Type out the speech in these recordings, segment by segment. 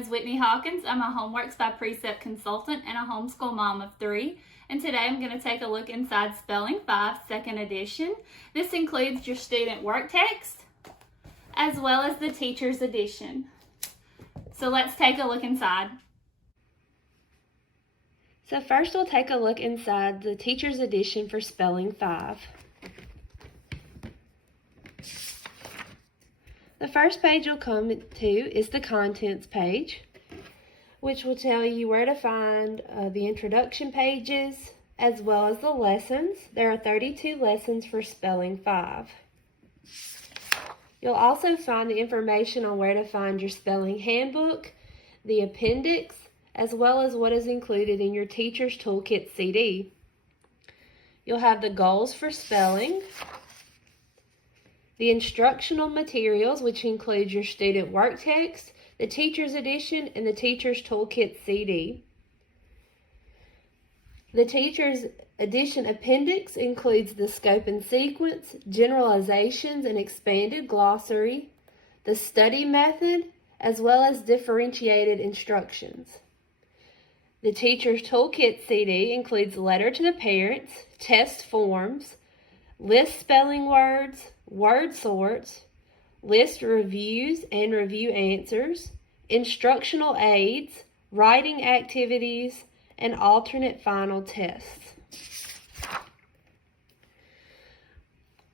is Whitney Hawkins. I'm a Homeworks by Precept consultant and a homeschool mom of 3. And today I'm going to take a look inside Spelling 5, 2nd edition. This includes your student work text as well as the teacher's edition. So let's take a look inside. So first we'll take a look inside the teacher's edition for Spelling 5. The first page you'll come to is the contents page, which will tell you where to find the introduction pages as well as the lessons. There are 32 lessons for Spelling 5. You'll also find the information on where to find your spelling handbook, the appendix, as well as what is included in your Teacher's Toolkit CD. You'll have the goals for spelling, the instructional materials, which includes your student work text, the teacher's edition, and the teacher's toolkit CD. The teacher's edition appendix includes the scope and sequence, generalizations and expanded glossary, the study method, as well as differentiated instructions. The teacher's toolkit CD includes letter to the parents, test forms, list spelling words, word sorts, list reviews and review answers, instructional aids, writing activities, and alternate final tests.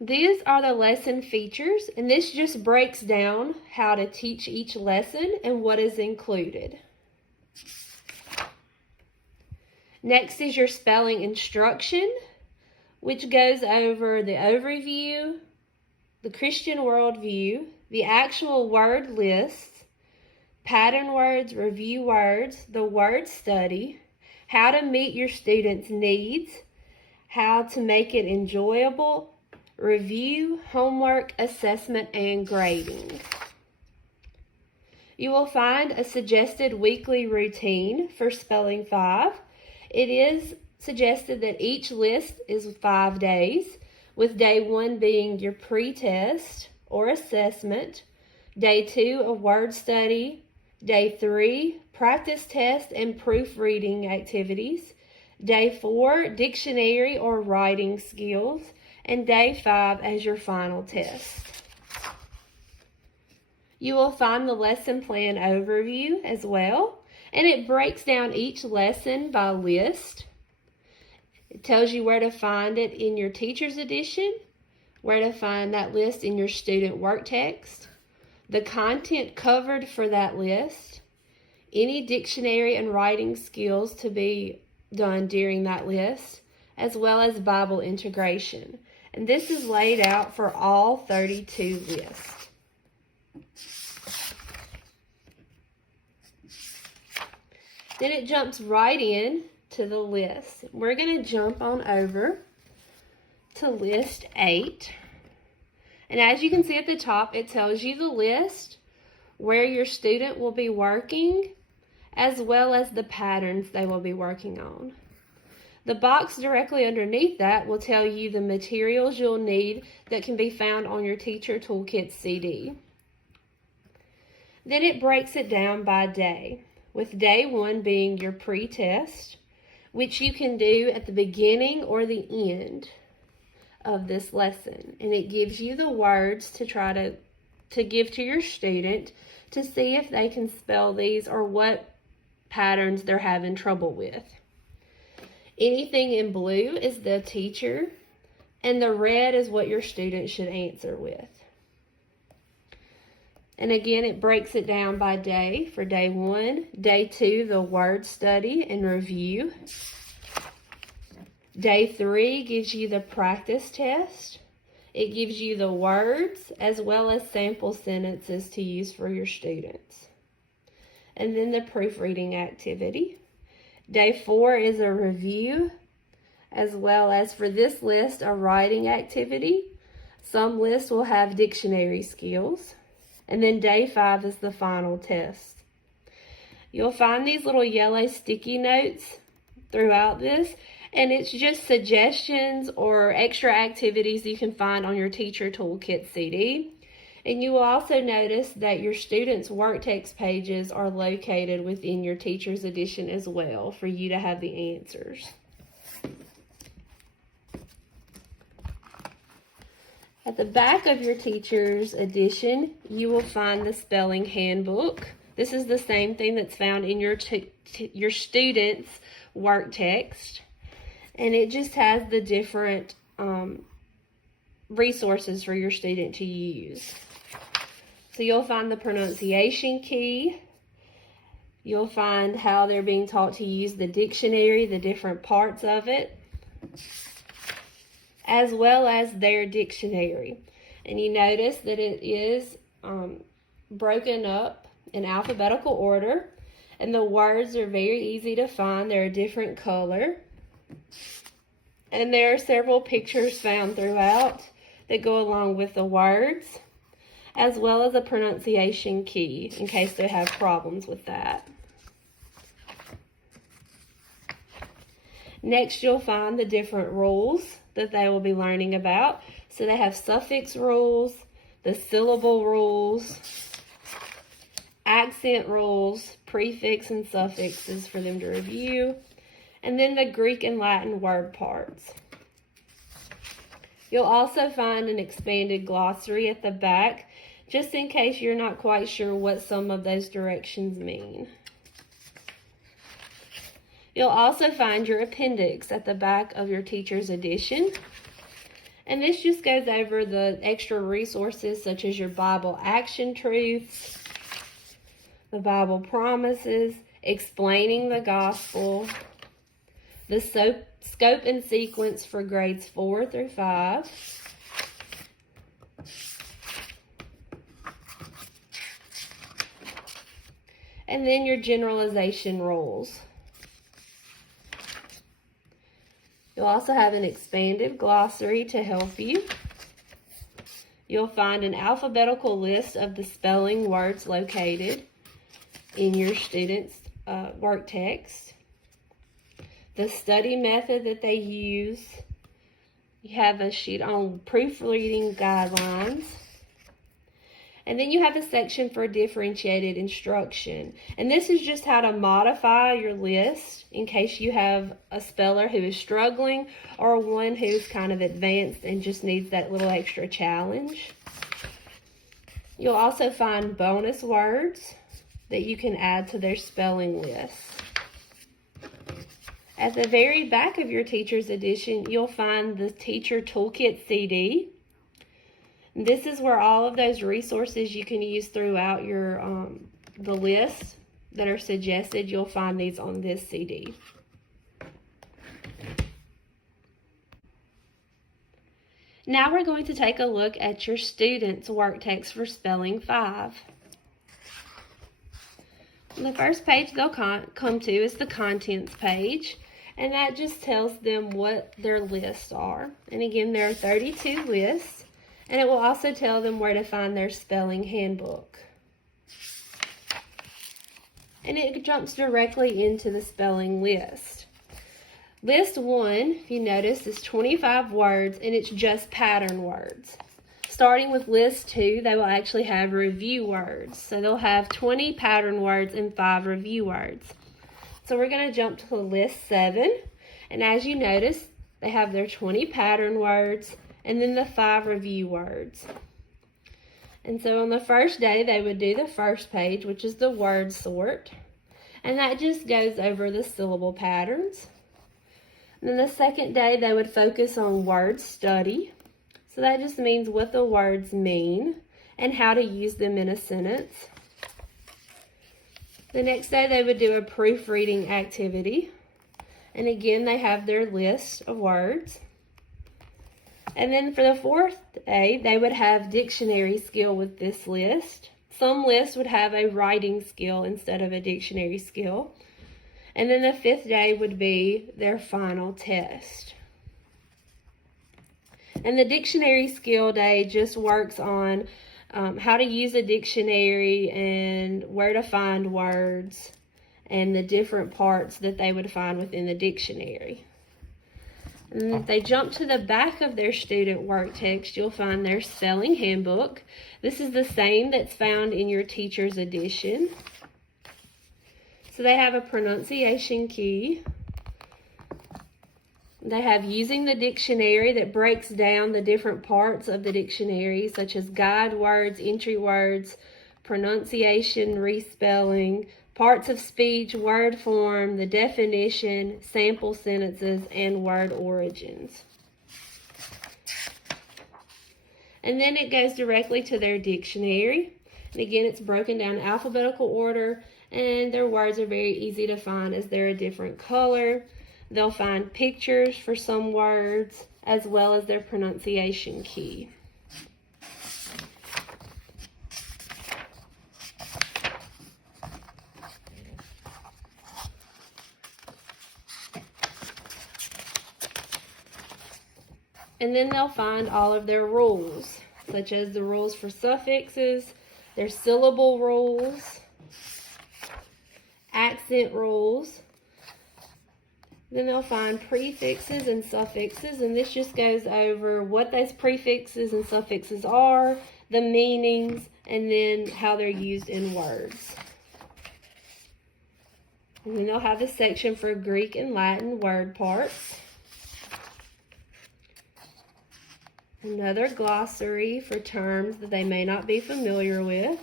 These are the lesson features, and this just breaks down how to teach each lesson and what is included. Next is your spelling instruction, which goes over the overview, the Christian worldview, the actual word lists, pattern words, review words, the word study, how to meet your students' needs, how to make it enjoyable, review, homework, assessment, and grading. You will find a suggested weekly routine for Spelling 5. It is suggested that each list is 5 days, with day 1 being your pre-test or assessment, day 2 a word study, day 3 practice test and proofreading activities, day 4 dictionary or writing skills, and day 5 as your final test. You will find the lesson plan overview as well, and it breaks down each lesson by list. It tells you where to find it in your teacher's edition, where to find that list in your student work text, the content covered for that list, any dictionary and writing skills to be done during that list, as well as Bible integration. And this is laid out for all 32 lists. Then it jumps right in to the list. We're going to jump on over to list 8. And as you can see at the top, it tells you the list, where your student will be working, as well as the patterns they will be working on. The box directly underneath that will tell you the materials you'll need that can be found on your Teacher Toolkit CD. Then it breaks it down by day, with day 1 being your pre-test, which you can do at the beginning or the end of this lesson. And it gives you the words to try to give to your student to see if they can spell these or what patterns they're having trouble with. Anything in blue is the teacher, and the red is what your student should answer with. And again, it breaks it down by day for day 1. Day 2, the word study and review. Day 3 gives you the practice test. It gives you the words as well as sample sentences to use for your students. And then the proofreading activity. Day 4 is a review, as well as for this list, a writing activity. Some lists will have dictionary skills. And then day 5 is the final test. You'll find these little yellow sticky notes throughout this, and it's just suggestions or extra activities you can find on your Teacher Toolkit CD. And you will also notice that your students' work text pages are located within your Teacher's Edition as well for you to have the answers. At the back of your Teacher's Edition, you will find the spelling handbook. This is the same thing that's found in your students' work text. And it just has the different resources for your student to use. So you'll find the pronunciation key. You'll find how they're being taught to use the dictionary, the different parts of it, as well as their dictionary. And you notice that it is broken up in alphabetical order, and the words are very easy to find. They're a different color. And there are several pictures found throughout that go along with the words, as well as a pronunciation key in case they have problems with that. Next, you'll find the different rules that they will be learning about. So they have suffix rules, the syllable rules, accent rules, prefix and suffixes for them to review, and then the Greek and Latin word parts. You'll also find an expanded glossary at the back, just in case you're not quite sure what some of those directions mean. You'll also find your appendix at the back of your Teacher's Edition. And this just goes over the extra resources such as your Bible action truths, the Bible promises, explaining the gospel, the scope and sequence for grades 4 through 5, and then your generalization rules. You'll also have an expanded glossary to help you. You'll find an alphabetical list of the spelling words located in your students' work text. The study method that they use. You have a sheet on proofreading guidelines. And then you have a section for differentiated instruction. And this is just how to modify your list in case you have a speller who is struggling or one who's kind of advanced and just needs that little extra challenge. You'll also find bonus words that you can add to their spelling list. At the very back of your Teacher's Edition, you'll find the Teacher Toolkit CD. This is where all of those resources you can use throughout your the list that are suggested. You'll find these on this CD. Now we're going to take a look at your students' work text for Spelling 5. The first page they'll come to is the contents page, and that just tells them what their lists are. And again, there are 32 lists. And it will also tell them where to find their spelling handbook. And it jumps directly into the spelling list. List 1, if you notice, is 25 words, and it's just pattern words. Starting with list 2, they will actually have review words. So they'll have 20 pattern words and 5 review words. So we're going to jump to list 7. And as you notice, they have their 20 pattern words and then the 5 review words. And so on the first day, they would do the first page, which is the word sort. And that just goes over the syllable patterns. And then the second day, they would focus on word study. So that just means what the words mean and how to use them in a sentence. The next day, they would do a proofreading activity. And again, they have their list of words. And then for the fourth day, they would have dictionary skill with this list. Some lists would have a writing skill instead of a dictionary skill. And then the fifth day would be their final test. And the dictionary skill day just works on how to use a dictionary and where to find words and the different parts that they would find within the dictionary. And if they jump to the back of their student work text, you'll find their spelling handbook. This is the same that's found in your teacher's edition. So they have a pronunciation key. They have using the dictionary that breaks down the different parts of the dictionary, such as guide words, entry words, pronunciation, respelling, parts of speech, word form, the definition, sample sentences, and word origins. And then it goes directly to their dictionary. And again, it's broken down in alphabetical order, and their words are very easy to find as they're a different color. They'll find pictures for some words, as well as their pronunciation key. And then they'll find all of their rules, such as the rules for suffixes, their syllable rules, accent rules. Then they'll find prefixes and suffixes, and this just goes over what those prefixes and suffixes are, the meanings, and then how they're used in words. And then they'll have a section for Greek and Latin word parts. Another glossary for terms that they may not be familiar with.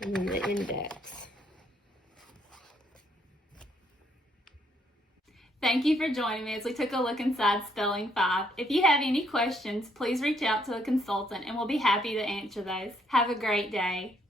And then the index. Thank you for joining me as we took a look inside Spelling 5. If you have any questions, please reach out to a consultant and we'll be happy to answer those. Have a great day.